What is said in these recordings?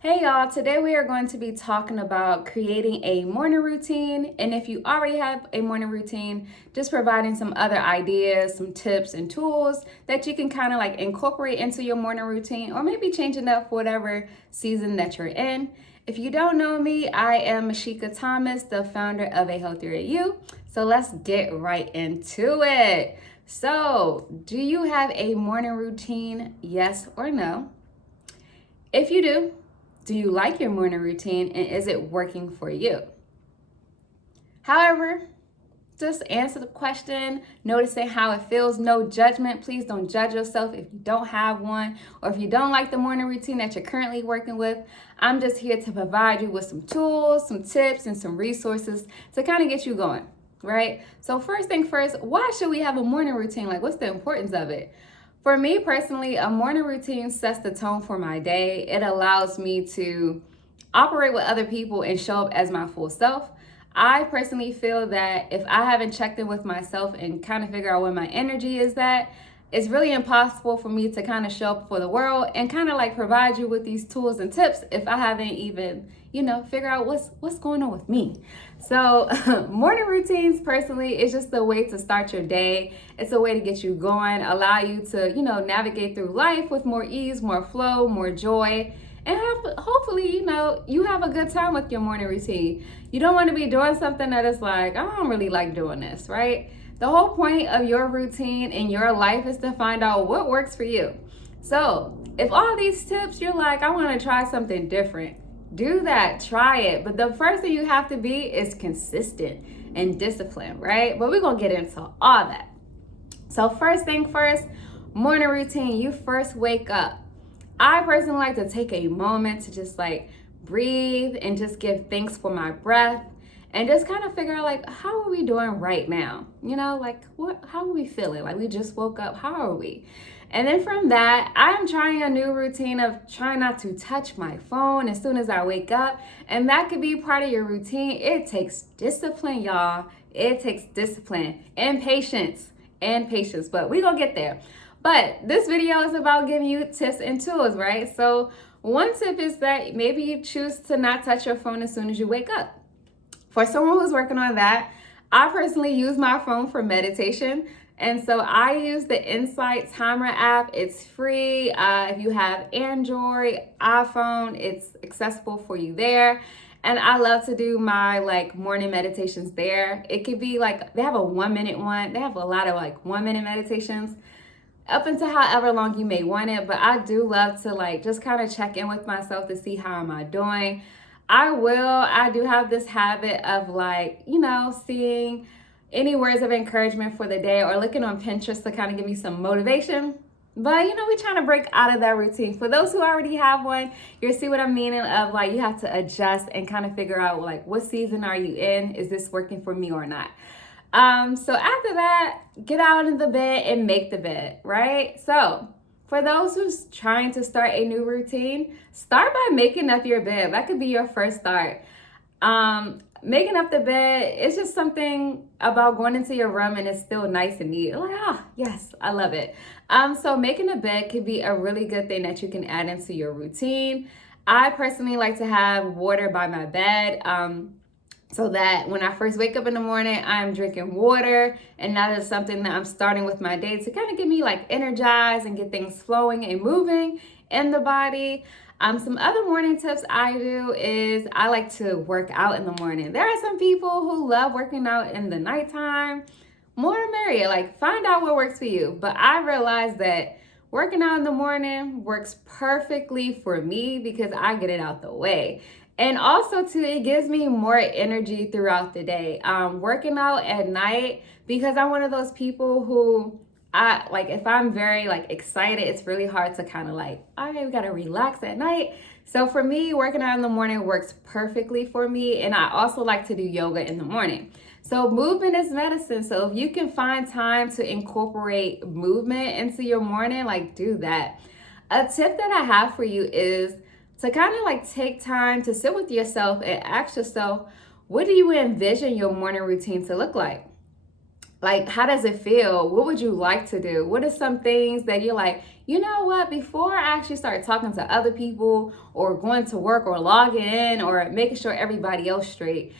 Hey y'all, today we are going to be talking about creating a morning routine. And if you already have a morning routine, just providing some other ideas, some tips and tools that you can kind of like incorporate into your morning routine or maybe change it up for whatever season that you're in. If you don't know me, I am Mashika Thomas, the founder of A Healthier You. So let's get right into it. So, do you have a morning routine? Yes or no? If you do you like your morning routine and is it working for you? However, just answer the question, noticing how it feels, no judgment. Please don't judge yourself if you don't have one or if you don't like the morning routine that you're currently working with. I'm just here to provide you with some tools, some tips, and some resources to kind of get you going, right? So first thing first, why should we have a morning routine? Like, what's the importance of it? For me personally, a morning routine sets the tone for my day. It allows me to operate with other people and show up as my full self. I personally feel that if I haven't checked in with myself and kind of figure out where my energy is at, it's really impossible for me to kind of show up for the world and kind of like provide you with these tools and tips if I haven't even, figure out what's going on with me. So morning routines personally is just a way to start your day. It's a way to get you going, allow you to, navigate through life with more ease, more flow, more joy. And hopefully, you have a good time with your morning routine. You don't want to be doing something that is like, I don't really like doing this, right? The whole point of your routine in your life is to find out what works for you. So if all these tips, you're like, I want to try something different, do that, try it. But the first thing you have to be is consistent and disciplined, right? But we're going to get into all that. So first thing first, morning routine, you first wake up. I personally like to take a moment to just like breathe and just give thanks for my breath and just kind of figure out like, how are we doing right now? How are we feeling? Like we just woke up, how are we? And then from that, I'm trying a new routine of trying not to touch my phone as soon as I wake up. And that could be part of your routine. It takes discipline, y'all. It takes discipline and patience, but we gonna get there. But this video is about giving you tips and tools, right? So one tip is that maybe you choose to not touch your phone as soon as you wake up. For someone who's working on that, I personally use my phone for meditation. And so I use the Insight Timer app. It's free. If you have Android, iPhone, it's accessible for you there. And I love to do my morning meditations there. It could be they have a 1 minute one. They have a lot of 1 minute meditations up into however long you may want it. But I do love to just kind of check in with myself to see how am I doing. I do have this habit of seeing any words of encouragement for the day or looking on Pinterest to kind of give me some motivation. But we're trying to break out of that routine. For those who already have one, you'll see what I'm meaning of you have to adjust and kind of figure out what season are you in? Is this working for me or not? So after that, get out of the bed and make the bed, right? So for those who's trying to start a new routine, start by making up your bed. That could be your first start. Making up the bed, it's just something about going into your room and it's still nice and neat. Yes, I love it. So making a bed could be a really good thing that you can add into your routine. I personally like to have water by my bed. So that when I first wake up in the morning, I'm drinking water, and that is something that I'm starting with my day to kind of get me energized and get things flowing and moving in the body. Some other morning tips I do is I like to work out in the morning. There are some people who love working out in the nighttime. More the merrier. Find out what works for you. But I realized that working out in the morning works perfectly for me because I get it out the way. And also too, it gives me more energy throughout the day. Working out at night, because I'm one of those people who if I'm very excited, it's really hard to kind of all right, we gotta relax at night. So for me, working out in the morning works perfectly for me. And I also like to do yoga in the morning. So movement is medicine. So if you can find time to incorporate movement into your morning, do that. A tip that I have for you is to kind of take time to sit with yourself and ask yourself, what do you envision your morning routine to look like? Like, how does it feel? What would you like to do? What are some things that you're like, you know what, before I actually start talking to other people or going to work or logging in or making sure everybody else straight,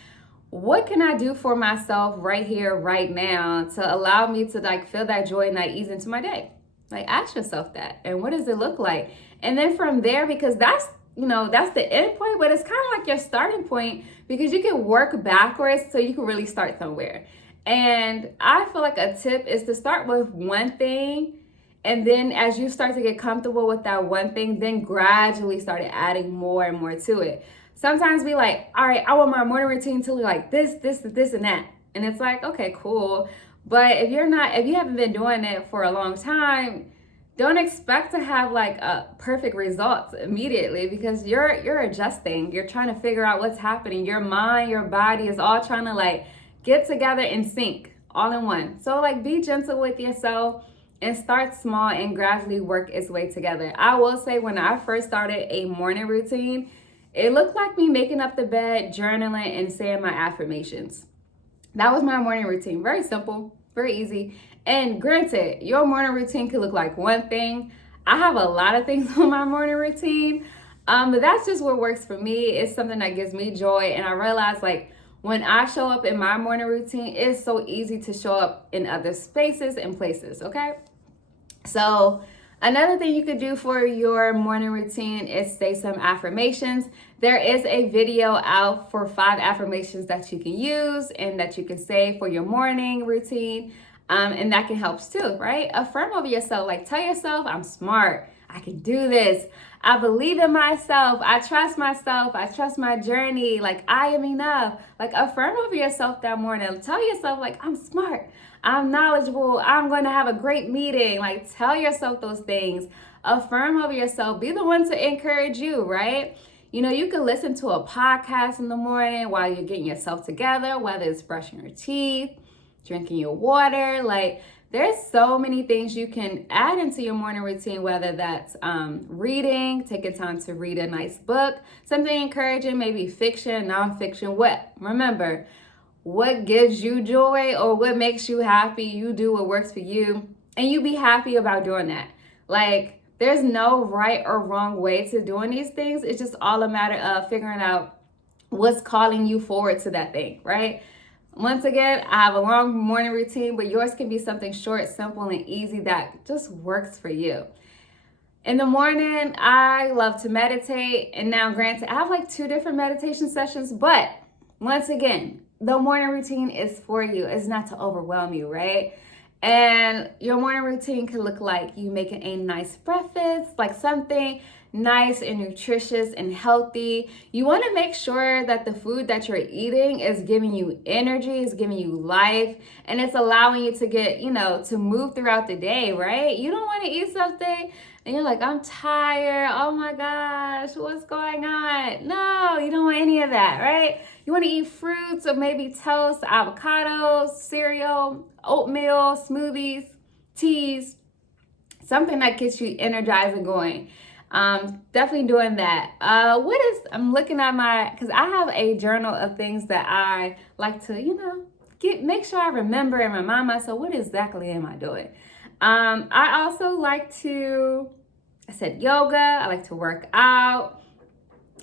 what can I do for myself right here, right now to allow me to like feel that joy and that ease into my day? Like, ask yourself that. And what does it look like? And then from there, because that's, that's the end point, but it's kind of like your starting point, because you can work backwards so you can really start somewhere. And I feel like a tip is to start with one thing. And then as you start to get comfortable with that one thing, then gradually start adding more and more to it. Sometimes we like, all right, I want my morning routine to look like this, and that. And it's like, okay, cool. But if you haven't been doing it for a long time, don't expect to have like a perfect results immediately, because you're adjusting. You're trying to figure out what's happening. Your mind, your body is all trying to like get together in sync all in one. So like, be gentle with yourself and start small and gradually work its way together. I will say, when I first started a morning routine, it looked like me making up the bed, journaling, and saying my affirmations. That was my morning routine. Very simple, very easy. And granted, your morning routine could look like one thing. I have a lot of things on my morning routine, but that's just what works for me. It's something that gives me joy. And I realize, like, when I show up in my morning routine, it's so easy to show up in other spaces and places, okay? So another thing you could do for your morning routine is say some affirmations. There is a video out for 5 affirmations that you can use and that you can say for your morning routine. And that can help too, right? Affirm over yourself. Like, tell yourself, I'm smart. I can do this. I believe in myself. I trust myself. I trust my journey. Like, I am enough. Like, affirm over yourself that morning. Tell yourself, like, I'm smart. I'm knowledgeable. I'm going to have a great meeting. Like, tell yourself those things. Affirm over yourself. Be the one to encourage you, right? You can listen to a podcast in the morning while you're getting yourself together, whether it's brushing your teeth, drinking your water. Like, there's so many things you can add into your morning routine, whether that's reading, taking time to read a nice book, something encouraging, maybe fiction, nonfiction. Remember, what gives you joy or what makes you happy, you do what works for you, and you be happy about doing that. Like, there's no right or wrong way to doing these things. It's just all a matter of figuring out what's calling you forward to that thing, right? Once again, I have a long morning routine, but yours can be something short, simple, and easy that just works for you. In the morning, I love to meditate. And now, granted, I have like 2 different meditation sessions, but once again, the morning routine is for you. It's not to overwhelm you, right? And your morning routine can look like you making a nice breakfast, like something nice and nutritious and healthy. You want to make sure that the food that you're eating is giving you energy, is giving you life, and it's allowing you to get, to move throughout the day, right? You don't want to eat something and you're like, I'm tired. Oh my gosh, what's going on? No, you don't want any of that, right? You want to eat fruits or maybe toast, avocados, cereal, oatmeal, smoothies, teas, something that gets you energized and going. Definitely doing that. I'm looking at because I have a journal of things that I like to, make sure I remember and remind myself, what exactly am I doing? I also I said yoga. I like to work out.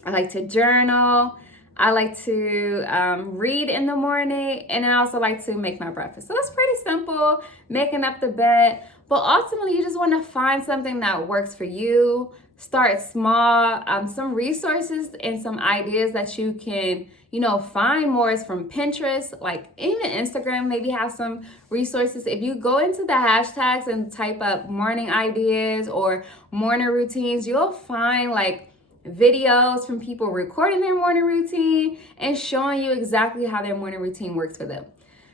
I like to journal. I like to read in the morning, and I also like to make my breakfast. So it's pretty simple, making up the bed. But ultimately, you just want to find something that works for you. Start small. Some resources and some ideas that you can, find more is from Pinterest, like even Instagram. Maybe have some resources. If you go into the hashtags and type up morning ideas or morning routines, you'll find like videos from people recording their morning routine and showing you exactly how their morning routine works for them.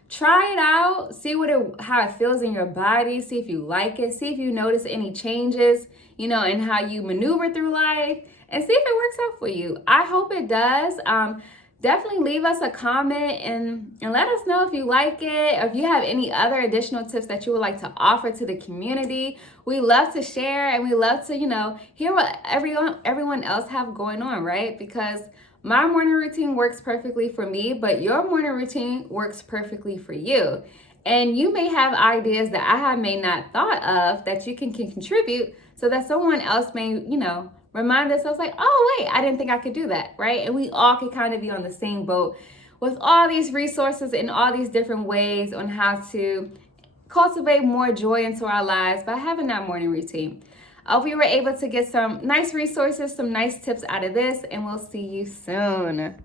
Try it out, see how it feels in your body, see if you like it, see if you notice any changes, in how you maneuver through life, and see if it works out for you. I hope it does. Definitely leave us a comment and let us know if you like it, or if you have any other additional tips that you would like to offer to the community. We love to share, and we love to, hear what everyone else have going on, right? Because my morning routine works perfectly for me, but your morning routine works perfectly for you. And you may have ideas that I have may not thought of that you can contribute so that someone else may, remind themselves like, oh, wait, I didn't think I could do that, right? And we all could kind of be on the same boat with all these resources and all these different ways on how to cultivate more joy into our lives by having that morning routine. I hope you were able to get some nice resources, some nice tips out of this, and we'll see you soon.